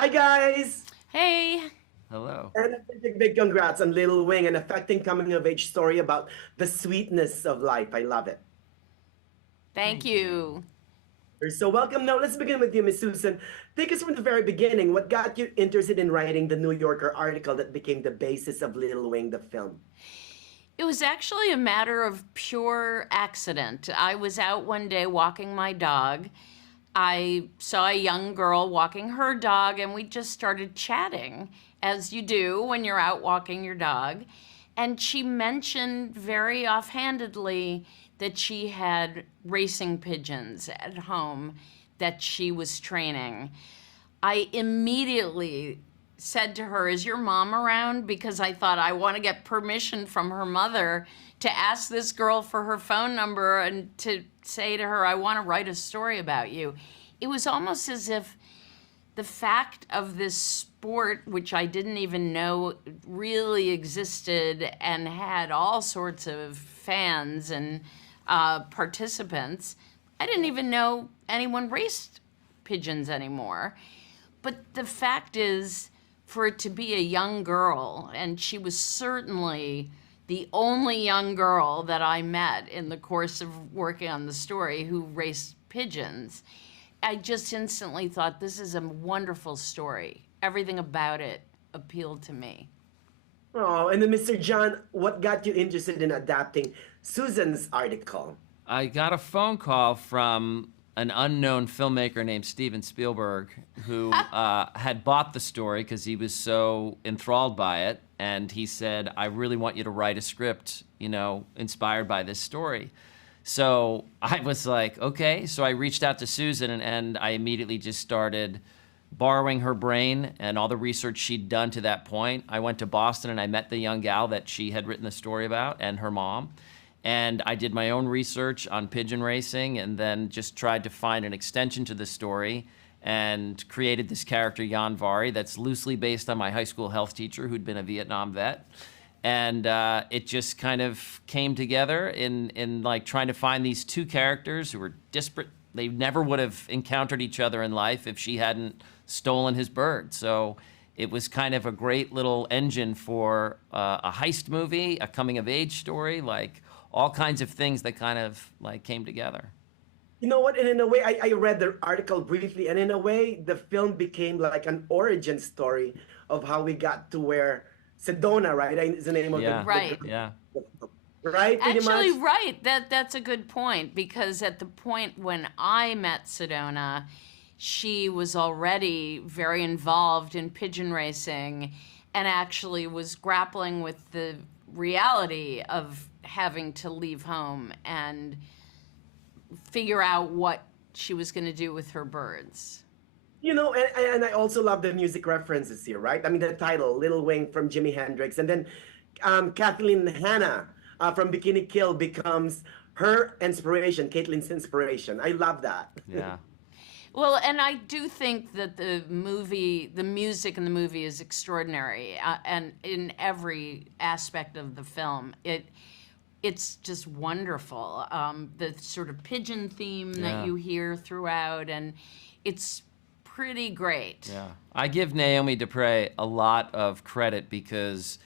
Hi, guys! Hey, Hello. And a big congrats on Little Wing, an affecting coming of age story about the sweetness of life. I love it. thank Thank you. you. So, welcome. Now, let's begin with you, Miss Susan. Take us from the very beginning. What got you interested in writing the New Yorker article that became the basis of Little Wing, the film? It was actually a matter of pure accident. I was out one day walking my dog. I saw a young girl walking her dog, and we just started chatting, as you do when you're out walking your dog. And she mentioned very offhandedly that she had racing pigeons at home that she was training. I immediately said to her, "Is your mom around?" Because I thought I want to get permission from her mother to ask this girl for her phone number and to say to her, "I want to write a story about you." It was almost as if the fact of this sport, which I didn't even know really existed and had all sorts of fans and participants, I didn't even know anyone raced pigeons anymore. But the fact is, for it to be a young girl, and she was certainly the only young girl that I met in the course of working on the story who raced pigeons, I just instantly thought, this is a wonderful story. Everything about it appealed to me. Oh, and then, Mr. John, what got you interested in adapting Susan's article? I got a phone call from an unknown filmmaker named Steven Spielberg who had bought the story because he was so enthralled by it. And he said, "I really want you to write a script, inspired by this story." So I was like, okay. So I reached out to Susan and I immediately just started borrowing her brain and all the research she'd done to that point. I went to Boston and I met the young gal that she had written the story about and her mom. And I did my own research on pigeon racing and then just tried to find an extension to the story and created this character, Jan Vari, that's loosely based on my high school health teacher who'd been a Vietnam vet. And it just kind of came together in like trying to find these two characters who were disparate. They never would have encountered each other in life if she hadn't stolen his bird. So it was kind of a great little engine for a heist movie, a coming of age story, like all kinds of things that kind of like came together. You know what? And in a way, I read the article briefly, and in a way, the film became like an origin story of how we got to where Sedona, right? Is the name of Yeah, the Right. yeah, right? Pretty much. Actually, right. That's a good point, because at the point when I met Sedona, she was already very involved in pigeon racing and actually was grappling with the reality of having to leave home and figure out what she was going to do with her birds. And I also love the music references here, right? I mean, the title, Little Wing from Jimi Hendrix, and then Kathleen Hanna from Bikini Kill becomes her inspiration, Caitlin's inspiration. I love that. yeah. Well, and I do think that the music in the movie is extraordinary, and in every aspect of the film, it's just wonderful. The sort of pigeon theme Yeah. that you hear throughout, and it's pretty great. Yeah. I give Naomi Dupre a lot of credit because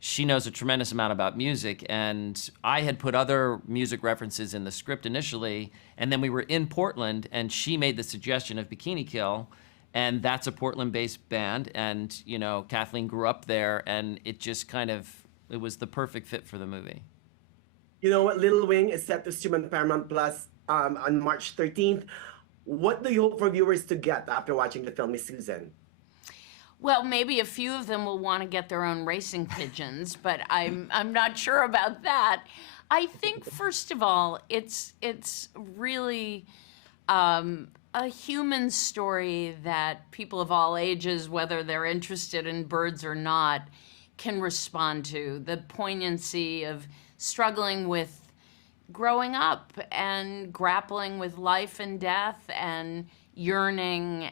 she knows a tremendous amount about music, and I had put other music references in the script initially, and then we were in Portland, and she made the suggestion of Bikini Kill, and that's a Portland-based band, and, Kathleen grew up there, and it was the perfect fit for the movie. You know what? Little Wing is set to stream on Paramount Plus on March 13th. What do you hope for viewers to get after watching the film, Miss Susan? Well, maybe a few of them will want to get their own racing pigeons, but I'm not sure about that. I think first of all, it's really a human story that people of all ages, whether they're interested in birds or not, can respond to. The poignancy of struggling with growing up and grappling with life and death and yearning,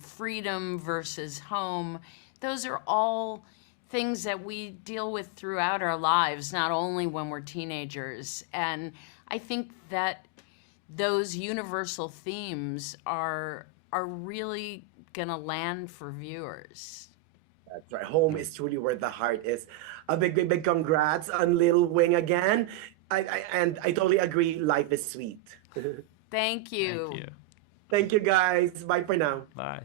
freedom versus home. Those are all things that we deal with throughout our lives, not only when we're teenagers. And I think that those universal themes are really gonna land for viewers. That's right. Home is truly where the heart is. A big, big, big congrats on Little Wing again. And I totally agree. Life is sweet. Thank you. Thank you. Thank you, guys. Bye for now. Bye.